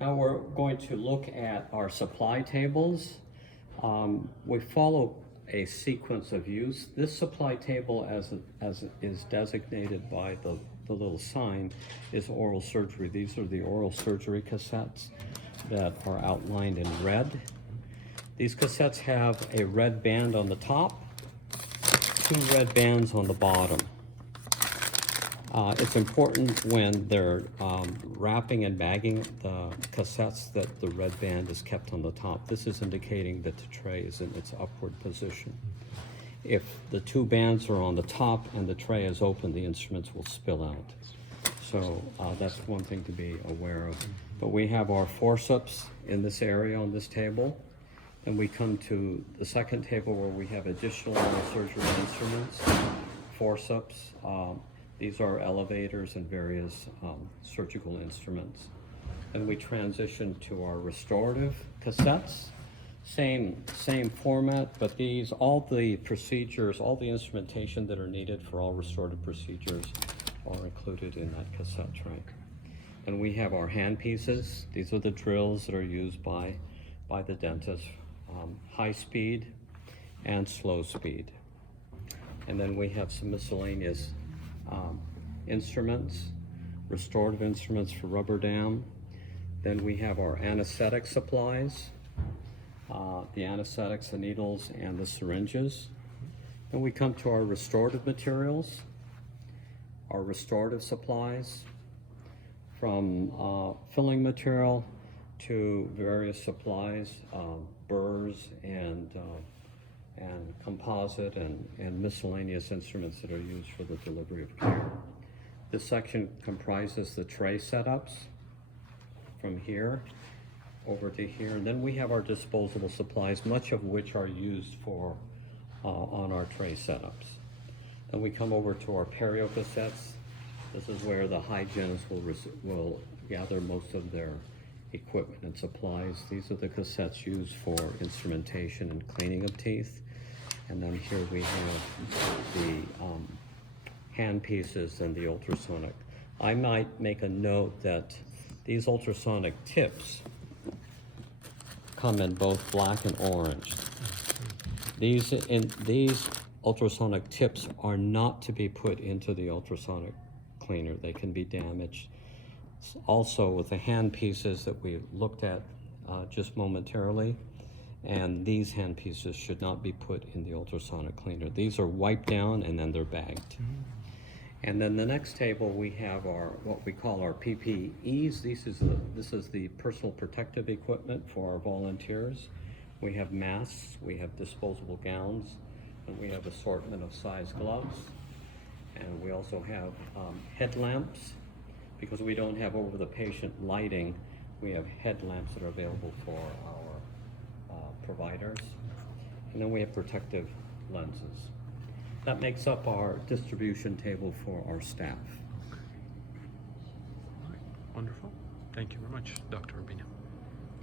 Now we're going to look at our supply tables. We follow a sequence of use. This supply table, as is designated by the little sign, is oral surgery. These are the oral surgery cassettes that are outlined in red. These cassettes have a red band on the top, 2 red bands on the bottom. It's important when they're wrapping and bagging the cassettes that the red band is kept on the top. This is indicating that the tray is in its upward position. If the 2 bands are on the top and the tray is open, the instruments will spill out. So that's one thing to be aware of. But we have our forceps in this area on this table. And we come to the second table where we have additional surgery instruments, forceps. These are elevators and various surgical instruments. And we transition to our restorative cassettes. Same format, but all the procedures, all the instrumentation that are needed for all restorative procedures are included in that cassette tray. And we have our hand pieces. These are the drills that are used by the dentist, high speed and slow speed. And then we have some miscellaneous instruments, restorative instruments for rubber dam. Then we have our anesthetic supplies, the anesthetics, the needles, and the syringes. Then we come to our restorative materials, our restorative supplies, from filling material to various supplies, burrs and composite and miscellaneous instruments that are used for the delivery of care. This section comprises the tray setups from here over to here, and then we have our disposable supplies, much of which are used for on our tray setups. Then we come over to our perio cassettes. This is where the hygienists will gather most of their equipment and supplies. These are the cassettes used for instrumentation and cleaning of teeth. And then here we have the hand pieces and the ultrasonic. I might make a note that these ultrasonic tips come in both black and orange. These ultrasonic tips are not to be put into the ultrasonic cleaner. They can be damaged. Also with the hand pieces that we looked at just momentarily, and these hand pieces should not be put in the ultrasonic cleaner. These are wiped down and then they're bagged. And then the next table we have what we call our PPEs. This is the personal protective equipment for our volunteers. We have masks, we have disposable gowns, and we have assortment of size gloves. And we also have headlamps. Because we don't have over the patient lighting, we have headlamps that are available for our providers. And then we have protective lenses. That makes up our distribution table for our staff. All right. Wonderful. Thank you very much, Dr. Urbina.